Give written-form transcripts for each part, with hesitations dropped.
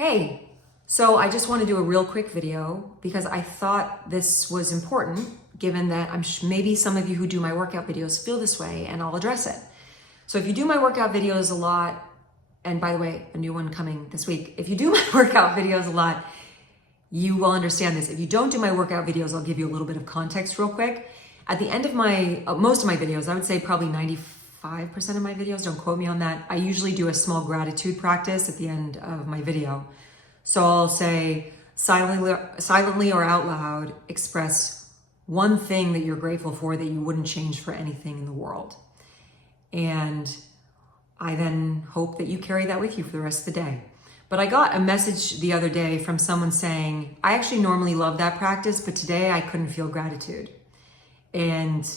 Hey, so I just want to do a real quick video because I thought this was important, given that maybe some of you who do my workout videos feel this way, and I'll address it. So if you do my workout videos a lot, and by the way, a new one coming this week, if you do my workout videos a lot, you will understand this. If you don't do my workout videos, I'll give you a little bit of context real quick. At the end of most of my videos, I would say probably 95% of my videos, don't quote me on that, I usually do a small gratitude practice at the end of my video. So I'll say silently or out loud, express one thing that you're grateful for that you wouldn't change for anything in the world. And I then hope that you carry that with you for the rest of the day. But I got a message the other day from someone saying, I actually normally love that practice, but today I couldn't feel gratitude. And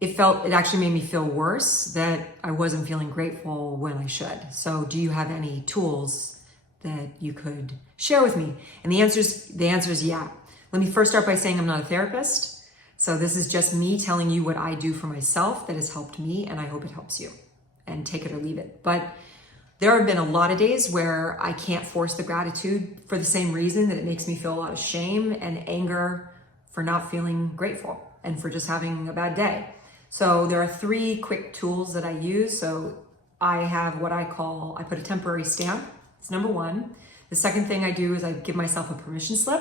it actually made me feel worse that I wasn't feeling grateful when I should. So do you have any tools that you could share with me? And the answer is yeah. Let me first start by saying I'm not a therapist. So this is just me telling you what I do for myself that has helped me, and I hope it helps you. And take it or leave it. But there have been a lot of days where I can't force the gratitude for the same reason that it makes me feel a lot of shame and anger for not feeling grateful and for just having a bad day. So there are 3 quick tools that I use. So I have what I put a temporary stamp. It's number 1. The second thing I do is I give myself a permission slip.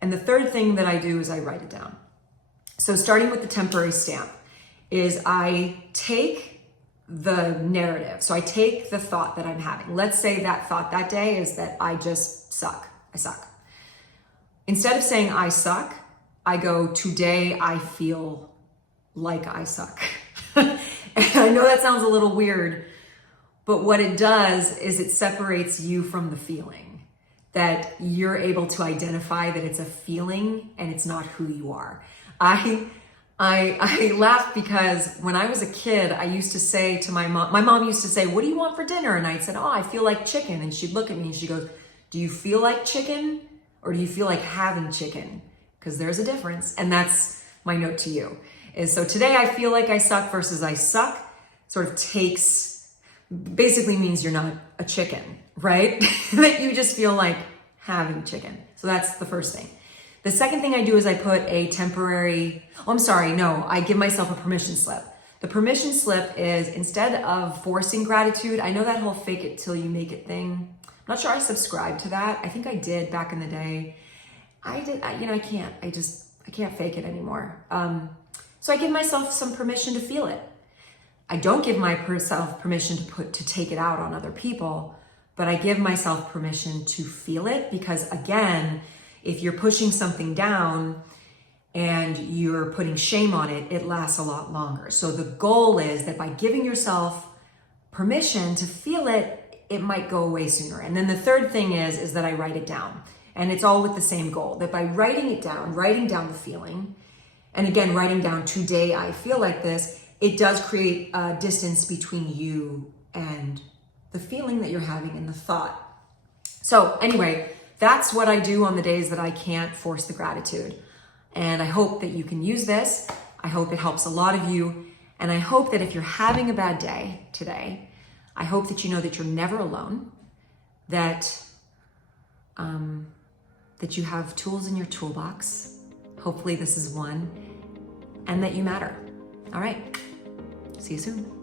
And the third thing that I do is I write it down. So starting with the temporary stamp is I take the narrative. So I take the thought that I'm having. Let's say that thought that day is that I just suck. I suck. Instead of saying I suck, I go, today I feel like I suck. And I know that sounds a little weird, but what it does is it separates you from the feeling, that you're able to identify that it's a feeling and it's not who you are. I laugh because when I was a kid, I used to say to my mom used to say, what do you want for dinner? And I'd said, oh, I feel like chicken. And she'd look at me and she goes, do you feel like chicken or do you feel like having chicken? Because there's a difference. And that's my note to you. Is so today I feel like I suck versus I suck sort of basically means you're not a chicken, right? That you just feel like having chicken. So that's the first thing. The second thing I do is I put a I give myself a permission slip. The permission slip is, instead of forcing gratitude, I know that whole fake it till you make it thing. I'm not sure I subscribe to that. I think I did back in the day. I can't fake it anymore. So I give myself some permission to feel it. I don't give myself permission to take it out on other people, but I give myself permission to feel it because, again, if you're pushing something down and you're putting shame on it, it lasts a lot longer. So the goal is that by giving yourself permission to feel it, it might go away sooner. And then the third thing is that I write it down. And it's all with the same goal, that by writing it down, writing down the feeling, and again, writing down today I feel like this, it does create a distance between you and the feeling that you're having and the thought. So anyway, that's what I do on the days that I can't force the gratitude. And I hope that you can use this. I hope it helps a lot of you. And I hope that if you're having a bad day today, I hope that you know that you're never alone, that you have tools in your toolbox. Hopefully this is one, and that you matter. All right, see you soon.